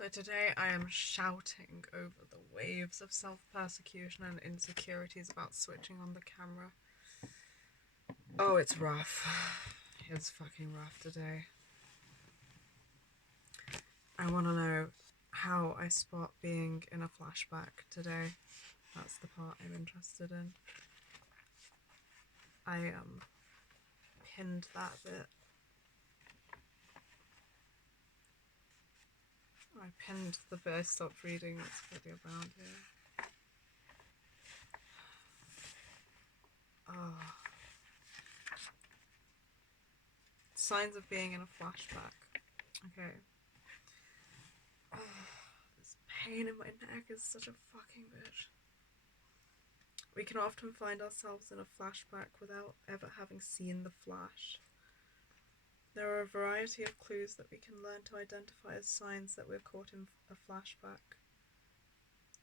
So today I am shouting over the waves of self-persecution and insecurities about switching on the camera. Oh, it's rough. It's fucking rough today. I want to know how I spot being in a flashback today. That's the part I'm interested in. I pinned that bit. I pinned the bit I stopped reading. It's pretty around here. Oh. Signs of being in a flashback. Okay. Oh, this pain in my neck is such a fucking bitch. We can often find ourselves in a flashback without ever having seen the flash. There are a variety of clues that we can learn to identify as signs that we're caught in a flashback.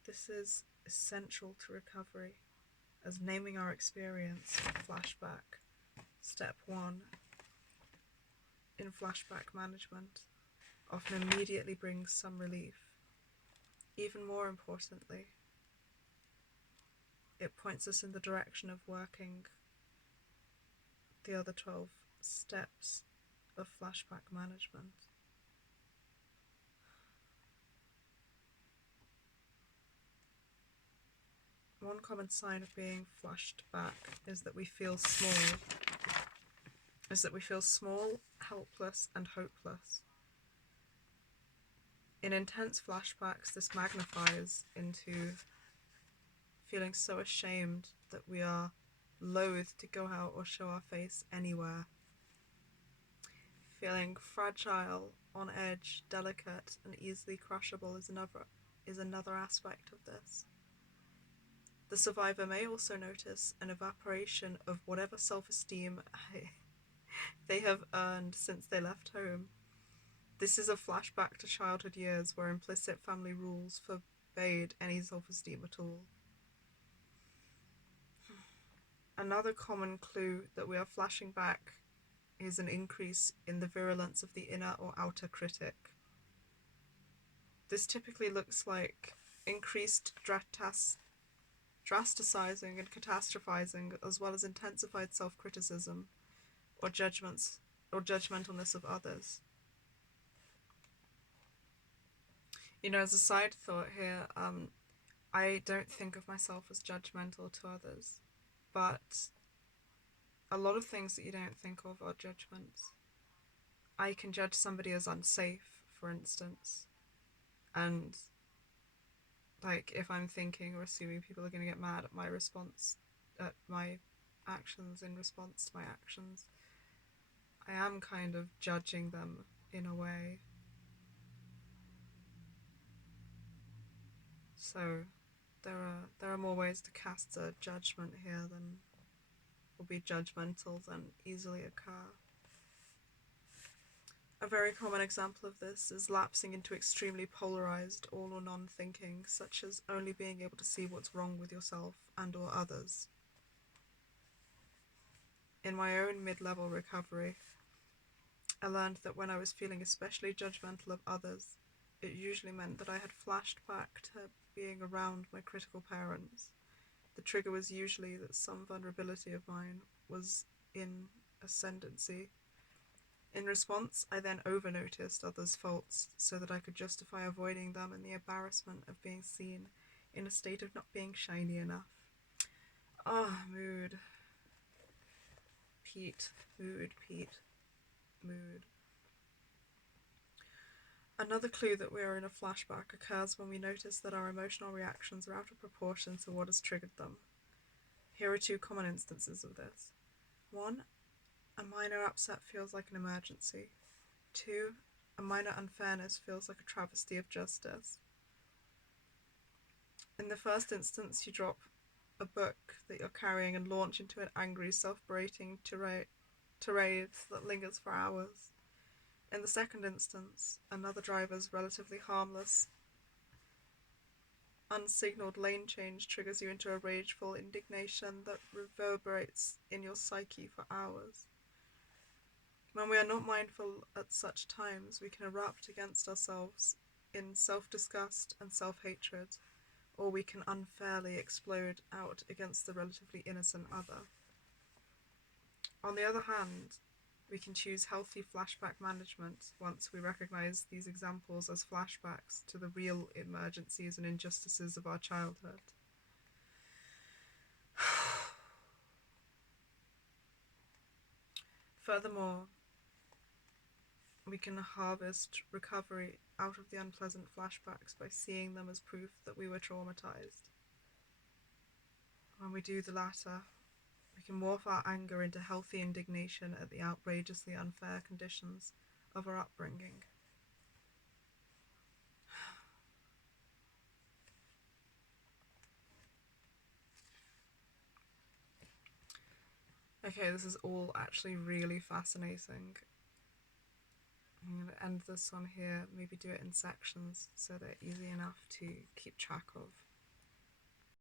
This is essential to recovery, as naming our experience, flashback, step 1 in flashback management, often immediately brings some relief. Even more importantly, it points us in the direction of working the other 12 steps of flashback management. One common sign of being flashed back is that we feel small. Helpless, and hopeless. In intense flashbacks, this magnifies into feeling so ashamed that we are loath to go out or show our face anywhere. Feeling fragile, on edge, delicate, and easily crushable is another aspect of this. The survivor may also notice an evaporation of whatever self-esteem they have earned since they left home. This is a flashback to childhood years where implicit family rules forbade any self-esteem at all. Another common clue that we are flashing back is an increase in the virulence of the inner or outer critic. This typically looks like increased drasticizing and catastrophizing, as well as intensified self-criticism or judgmentalness of others. You know, as a side thought here, I don't think of myself as judgmental to others, but a lot of things that you don't think of are judgments. I can judge somebody as unsafe, for instance, and like if I'm thinking or assuming people are going to get mad at my response, at my actions in response to my actions, I am kind of judging them in a way. So there are more ways to cast a judgment here than will be judgmental than easily occur. A very common example of this is lapsing into extremely polarized all or none thinking, such as only being able to see what's wrong with yourself and or others. In my own mid-level recovery, I learned that when I was feeling especially judgmental of others, it usually meant that I had flashed back to being around my critical parents. The trigger was usually that some vulnerability of mine was in ascendancy. In response, I then over-noticed others' faults so that I could justify avoiding them and the embarrassment of being seen in a state of not being shiny enough. Mood. Pete. Mood. Another clue that we are in a flashback occurs when we notice that our emotional reactions are out of proportion to what has triggered them. Here are 2 common instances of this. 1. A minor upset feels like an emergency. 2. A minor unfairness feels like a travesty of justice. In the first instance, you drop a book that you're carrying and launch into an angry, self-berating tirade that lingers for hours. In the second instance, another driver's relatively harmless, unsignaled lane change triggers you into a rageful indignation that reverberates in your psyche for hours. When we are not mindful at such times, we can erupt against ourselves in self-disgust and self-hatred, or we can unfairly explode out against the relatively innocent other. On the other hand, we can choose healthy flashback management once we recognize these examples as flashbacks to the real emergencies and injustices of our childhood. Furthermore, we can harvest recovery out of the unpleasant flashbacks by seeing them as proof that we were traumatized. When we do the latter, we can morph our anger into healthy indignation at the outrageously unfair conditions of our upbringing. Okay, this is all actually really fascinating. I'm going to end this one here, maybe do it in sections so they're easy enough to keep track of.